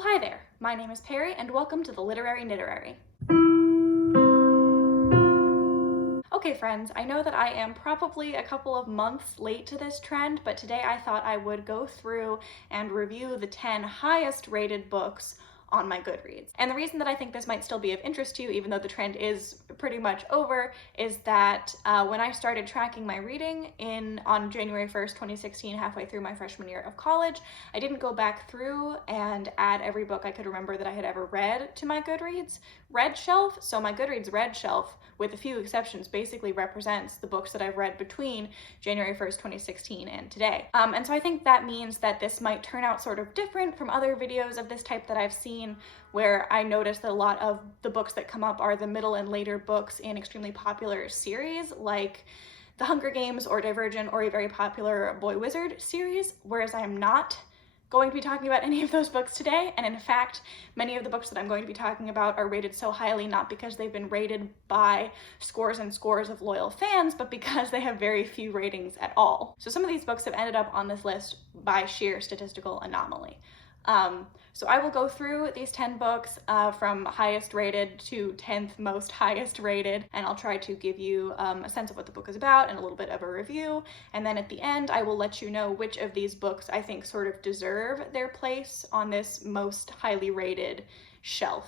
Well, hi there. My name is Perry, and welcome to the Literary Nitterary. Okay friends, I know that I am probably a couple of months late to this trend, but today I thought I would go through and review the 10 highest rated books on my Goodreads. And the reason that I think this might still be of interest to you, even though the trend is pretty much over, is that when I started tracking my reading on January 1st, 2016, halfway through my freshman year of college, I didn't go back through and add every book I could remember that I had ever read to my Goodreads read shelf. So my Goodreads read shelf, with a few exceptions, basically represents the books that I've read between January 1st, 2016 and today. And so I think that means that this might turn out sort of different from other videos of this type that I've seen, where I noticed that a lot of the books that come up are the middle and later books in extremely popular series like The Hunger Games or Divergent or a very popular Boy Wizard series, whereas I am not going to be talking about any of those books today. And in fact, many of the books that I'm going to be talking about are rated so highly not because they've been rated by scores and scores of loyal fans, but because they have very few ratings at all. So some of these books have ended up on this list by sheer statistical anomaly. So I will go through these 10 books from highest rated to 10th most highest rated, and I'll try to give you a sense of what the book is about and a little bit of a review. And then at the end, I will let you know which of these books I think sort of deserve their place on this most highly rated shelf,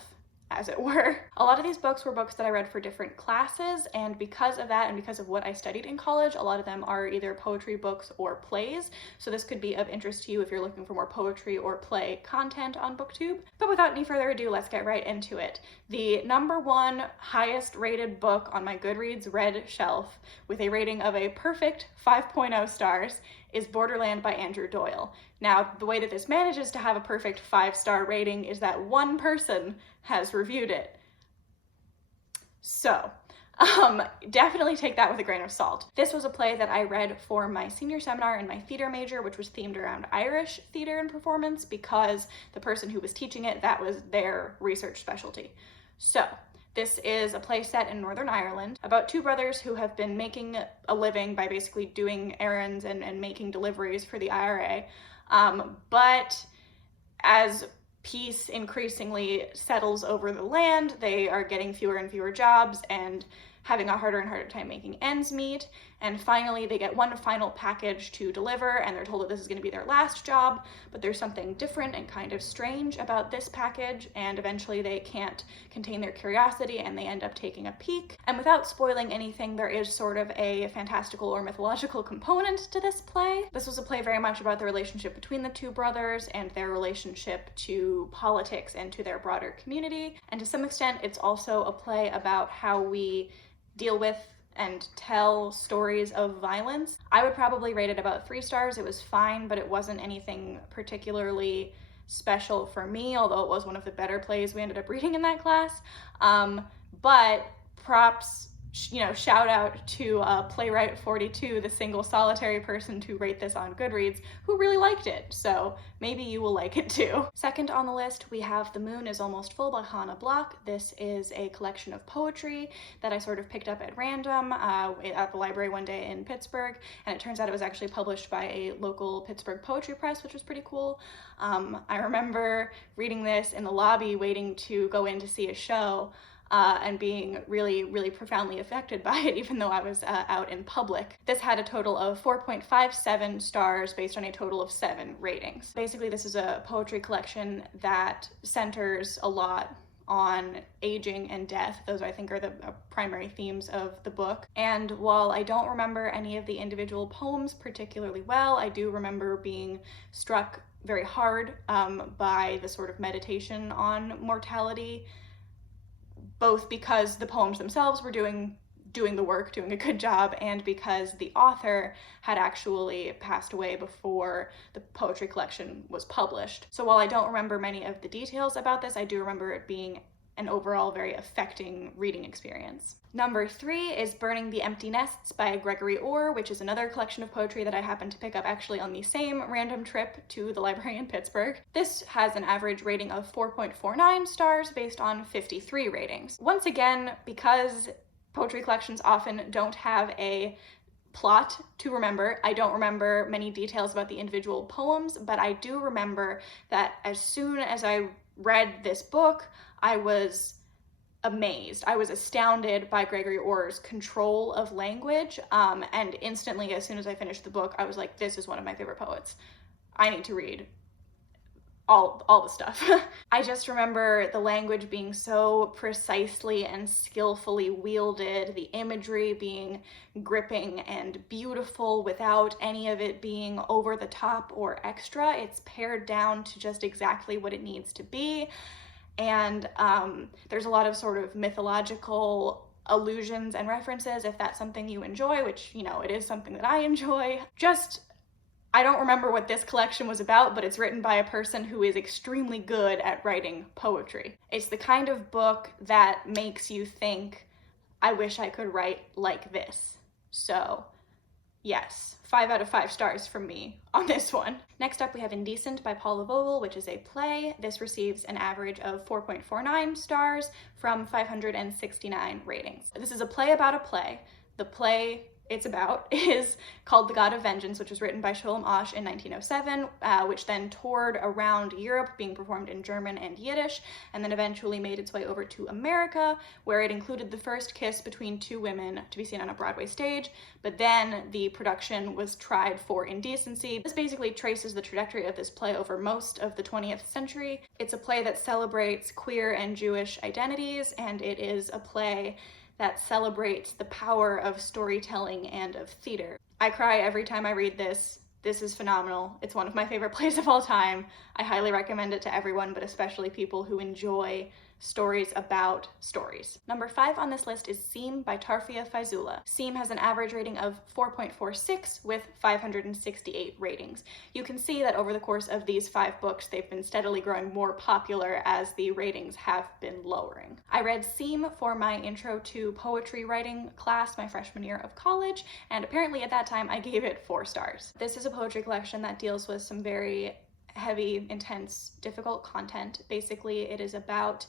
as it were. A lot of these books were books that I read for different classes, and because of that and because of what I studied in college, a lot of them are either poetry books or plays, so this could be of interest to you if you're looking for more poetry or play content on BookTube. But without any further ado, let's get right into it. The number one highest rated book on my Goodreads read shelf, with a rating of a perfect 5.0 stars, is Borderland by Andrew Doyle. Now, the way that this manages to have a perfect 5-star rating is that one person has reviewed it. So, definitely take that with a grain of salt. This was a play that I read for my senior seminar in my theater major, which was themed around Irish theater and performance, because the person who was teaching it, that was their research specialty. So, this is a play set in Northern Ireland about two brothers who have been making a living by basically doing errands and making deliveries for the IRA. But as peace increasingly settles over the land, they are getting fewer and fewer jobs and having a harder and harder time making ends meet. And finally, they get one final package to deliver, and they're told that this is going to be their last job, but there's something different and kind of strange about this package, and eventually they can't contain their curiosity and they end up taking a peek. And without spoiling anything, there is sort of a fantastical or mythological component to this play. This was a play very much about the relationship between the two brothers and their relationship to politics and to their broader community. And to some extent, it's also a play about how we deal with and tell stories of violence. I would probably rate it about 3 stars. It was fine, but it wasn't anything particularly special for me, although it was one of the better plays we ended up reading in that class. But props, shout out to Playwright 42, the single solitary person to rate this on Goodreads, who really liked it, so maybe you will like it too. Second on the list, we have The Moon is Almost Full by Chana Bloch. This is a collection of poetry that I sort of picked up at random at the library one day in Pittsburgh, and it turns out it was actually published by a local Pittsburgh poetry press, which was pretty cool. I remember reading this in the lobby waiting to go in to see a show, and being really, really profoundly affected by it, even though I was out in public. This had a total of 4.57 stars based on a total of 7 ratings. Basically, this is a poetry collection that centers a lot on aging and death. Those, I think, are the primary themes of the book. And while I don't remember any of the individual poems particularly well, I do remember being struck very hard by the sort of meditation on mortality, both because the poems themselves were doing the work, doing a good job, and because the author had actually passed away before the poetry collection was published. So while I don't remember many of the details about this, I do remember it being an overall very affecting reading experience. Number 3 is Burning the Empty Nests by Gregory Orr, which is another collection of poetry that I happened to pick up actually on the same random trip to the library in Pittsburgh. This has an average rating of 4.49 stars based on 53 ratings. Once again, because poetry collections often don't have a plot to remember. I don't remember many details about the individual poems, but I do remember that as soon as I read this book, I was amazed. I was astounded by Gregory Orr's control of language, and instantly, as soon as I finished the book, I was like, this is one of my favorite poets. I need to read all the stuff. I just remember the language being so precisely and skillfully wielded, the imagery being gripping and beautiful without any of it being over the top or extra. It's pared down to just exactly what it needs to be. And there's a lot of sort of mythological allusions and references, if that's something you enjoy, which, you know, it is something that I enjoy. I don't remember what this collection was about, but it's written by a person who is extremely good at writing poetry. It's the kind of book that makes you think, I wish I could write like this. So yes, 5 out of 5 stars from me on this one. Next up, we have Indecent by Paula Vogel, which is a play. This receives an average of 4.49 stars from 569 ratings. This is a play about a play. The play it's about is called The God of Vengeance, which was written by Sholem Asch in 1907, which then toured around Europe, being performed in German and Yiddish, and then eventually made its way over to America, where it included the first kiss between two women to be seen on a Broadway stage, but then the production was tried for indecency. This basically traces the trajectory of this play over most of the 20th century. It's a play that celebrates queer and Jewish identities, and it is a play that celebrates the power of storytelling and of theater. I cry every time I read this. This is phenomenal. It's one of my favorite plays of all time. I highly recommend it to everyone, but especially people who enjoy stories about stories. Number 5 on this list is Seam by Tarfia Faizullah. Seam has an average rating of 4.46 with 568 ratings. You can see that over the course of these 5 books, they've been steadily growing more popular as the ratings have been lowering. I read Seam for my intro to poetry writing class my freshman year of college, and apparently at that time I gave it 4 stars. This is a poetry collection that deals with some very heavy, intense, difficult content. Basically, it is about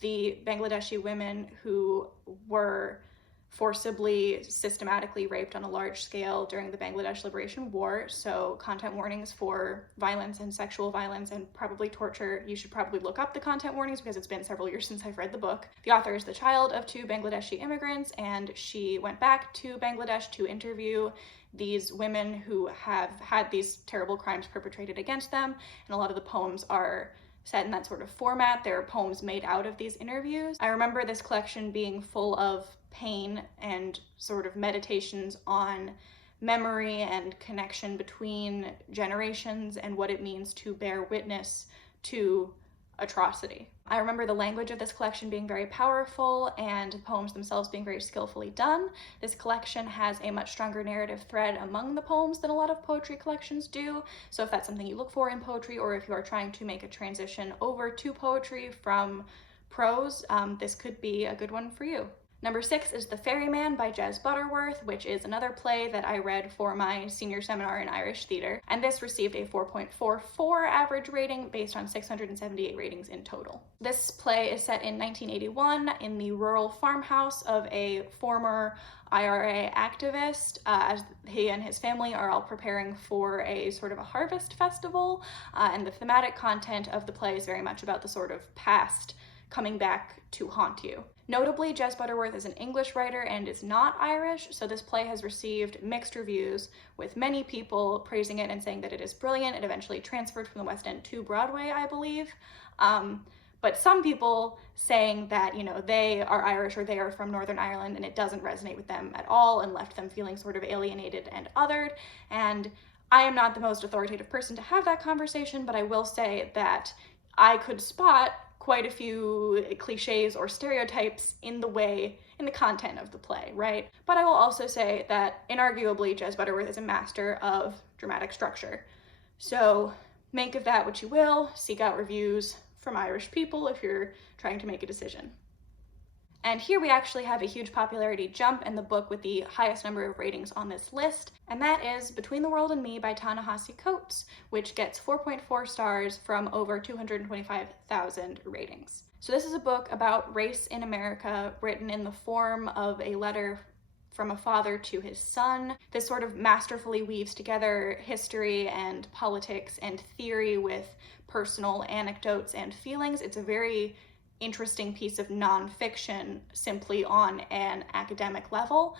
the Bangladeshi women who were forcibly, systematically raped on a large scale during the Bangladesh Liberation War. So content warnings for violence and sexual violence and probably torture. You should probably look up the content warnings because it's been several years since I've read the book. The author is the child of 2 Bangladeshi immigrants, and she went back to Bangladesh to interview these women who have had these terrible crimes perpetrated against them, and a lot of the poems are set in that sort of format. There are poems made out of these interviews. I remember this collection being full of pain and sort of meditations on memory and connection between generations and what it means to bear witness to atrocity. I remember the language of this collection being very powerful and the poems themselves being very skillfully done. This collection has a much stronger narrative thread among the poems than a lot of poetry collections do. So if that's something you look for in poetry, or if you are trying to make a transition over to poetry from prose, this could be a good one for you. Number 6 is The Ferryman by Jez Butterworth, which is another play that I read for my senior seminar in Irish theater, and this received a 4.44 average rating based on 678 ratings in total. This play is set in 1981 in the rural farmhouse of a former IRA activist, as he and his family are all preparing for a sort of a harvest festival, and the thematic content of the play is very much about the sort of past coming back to haunt you. Notably, Jez Butterworth is an English writer and is not Irish, so this play has received mixed reviews, with many people praising it and saying that it is brilliant. It eventually transferred from the West End to Broadway, I believe. But some people saying that, you know, they are Irish or they are from Northern Ireland and it doesn't resonate with them at all and left them feeling sort of alienated and othered. And I am not the most authoritative person to have that conversation, but I will say that I could spot quite a few cliches or stereotypes in the content of the play, right? But I will also say that inarguably Jez Butterworth is a master of dramatic structure. So make of that what you will, seek out reviews from Irish people if you're trying to make a decision. And here we actually have a huge popularity jump in the book with the highest number of ratings on this list, and that is Between the World and Me by ta-nehisi, which gets 4.4 stars from over 225,000 ratings. So this is a book about race in America, written in the form of a letter from a father to his son. This sort of masterfully weaves together history and politics and theory with personal anecdotes and feelings. It's a very interesting piece of nonfiction simply on an academic level.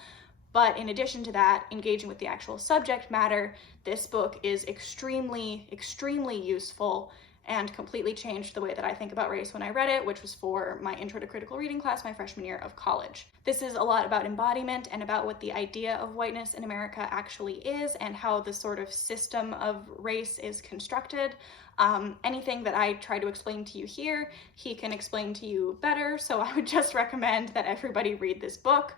But in addition to that, engaging with the actual subject matter, this book is extremely, extremely useful and completely changed the way that I think about race when I read it, which was for my Intro to Critical Reading class my freshman year of college. This is a lot about embodiment and about what the idea of whiteness in America actually is and how the sort of system of race is constructed. Anything that I try to explain to you here, he can explain to you better, so I would just recommend that everybody read this book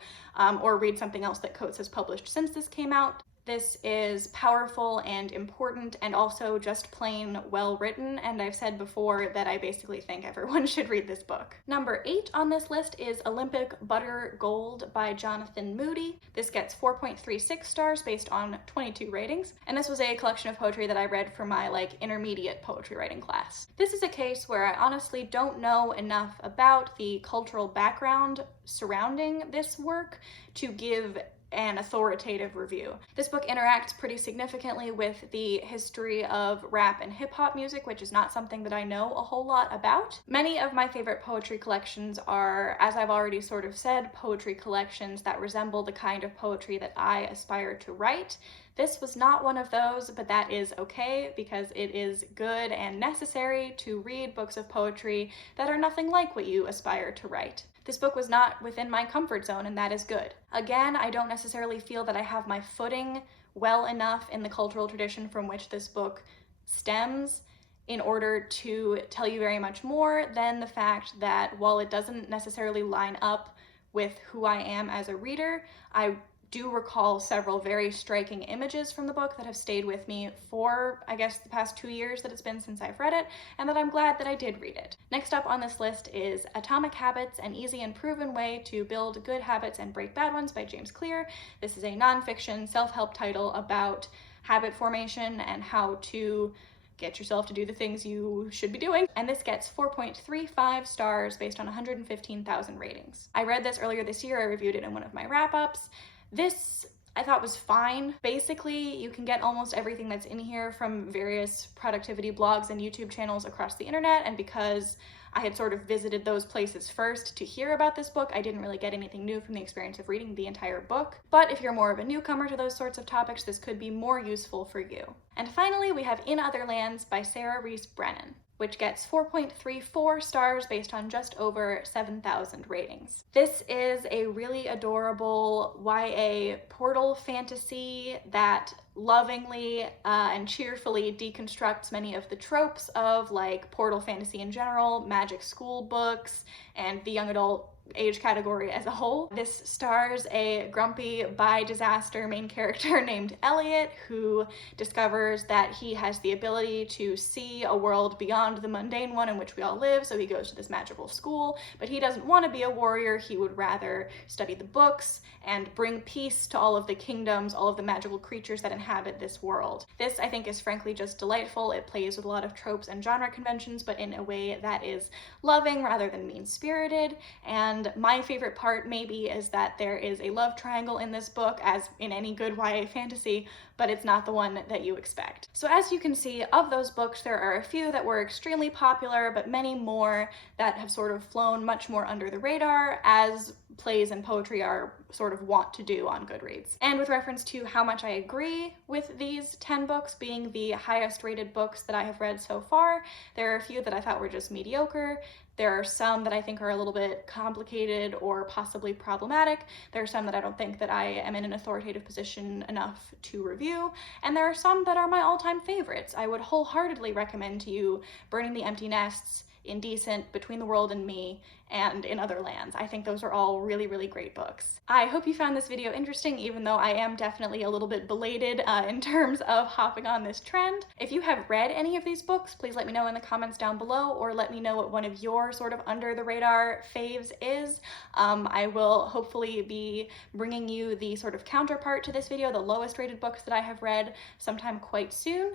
or read something else that Coates has published since this came out. This is powerful and important and also just plain well written, and I've said before that I basically think everyone should read this book. Number 8 on this list is Olympic Butter Gold by Jonathan Moody. This gets 4.36 stars based on 22 ratings, and this was a collection of poetry that I read for my intermediate poetry writing class. This is a case where I honestly don't know enough about the cultural background surrounding this work to give an authoritative review. This book interacts pretty significantly with the history of rap and hip-hop music, which is not something that I know a whole lot about. Many of my favorite poetry collections are, as I've already sort of said, poetry collections that resemble the kind of poetry that I aspire to write. This was not one of those, but that is okay because it is good and necessary to read books of poetry that are nothing like what you aspire to write. This book was not within my comfort zone, and that is good. Again, I don't necessarily feel that I have my footing well enough in the cultural tradition from which this book stems in order to tell you very much more than the fact that while it doesn't necessarily line up with who I am as a reader, I do recall several very striking images from the book that have stayed with me for, I guess, the past 2 years that it's been since I've read it, and that I'm glad that I did read it. Next up on this list is Atomic Habits, An Easy and Proven Way to Build Good Habits and Break Bad Ones by James Clear. This is a nonfiction self-help title about habit formation and how to get yourself to do the things you should be doing. And this gets 4.35 stars based on 115,000 ratings. I read this earlier this year. I reviewed it in one of my wrap-ups. This I thought was fine. Basically, you can get almost everything that's in here from various productivity blogs and YouTube channels across the internet, and because I had sort of visited those places first to hear about this book, I didn't really get anything new from the experience of reading the entire book. But if you're more of a newcomer to those sorts of topics, this could be more useful for you. And finally, we have In Other Lands by Sarah Reese Brennan, which gets 4.34 stars based on just over 7,000 ratings. This is a really adorable YA portal fantasy that lovingly and cheerfully deconstructs many of the tropes of portal fantasy in general, magic school books, and the young adult age category as a whole. This stars a grumpy bi-disaster main character named Elliot, who discovers that he has the ability to see a world beyond the mundane one in which we all live, so he goes to this magical school, but he doesn't want to be a warrior. He would rather study the books and bring peace to all of the kingdoms, all of the magical creatures that inhabit this world. This, I think, is frankly just delightful. It plays with a lot of tropes and genre conventions, but in a way that is loving rather than mean-spirited. And my favorite part maybe is that there is a love triangle in this book, as in any good YA fantasy, but it's not the one that you expect. So as you can see, of those books, there are a few that were extremely popular, but many more that have sort of flown much more under the radar, as plays and poetry are sort of want to do on Goodreads. And with reference to how much I agree with these 10 books being the highest rated books that I have read so far, there are a few that I thought were just mediocre. There are some that I think are a little bit complicated or possibly problematic. There are some that I don't think that I am in an authoritative position enough to review. And there are some that are my all-time favorites. I would wholeheartedly recommend to you Burning the Empty Nests, Indecent, Between the World and Me, and In Other Lands. I think those are all really, really great books. I hope you found this video interesting, even though I am definitely a little bit belated in terms of hopping on this trend. If you have read any of these books, please let me know in the comments down below, or let me know what one of your sort of under the radar faves is. I will hopefully be bringing you the sort of counterpart to this video, the lowest rated books that I have read, sometime quite soon.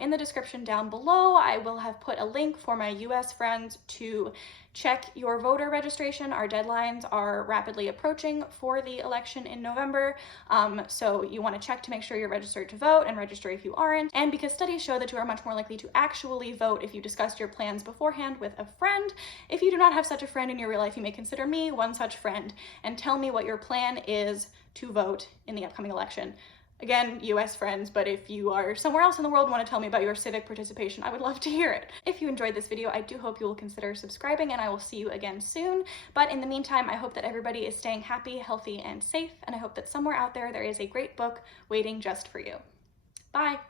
In the description down below, I will have put a link for my US friend friends to check your voter registration. Our deadlines are rapidly approaching for the election in November, so you want to check to make sure you're registered to vote and register if you aren't. And because studies show that you are much more likely to actually vote if you discussed your plans beforehand with a friend. If you do not have such a friend in your real life, you may consider me one such friend and tell me what your plan is to vote in the upcoming election. Again, US friends, but if you are somewhere else in the world and want to tell me about your civic participation, I would love to hear it. If you enjoyed this video, I do hope you will consider subscribing, and I will see you again soon. But in the meantime, I hope that everybody is staying happy, healthy, and safe, and I hope that somewhere out there is a great book waiting just for you. Bye!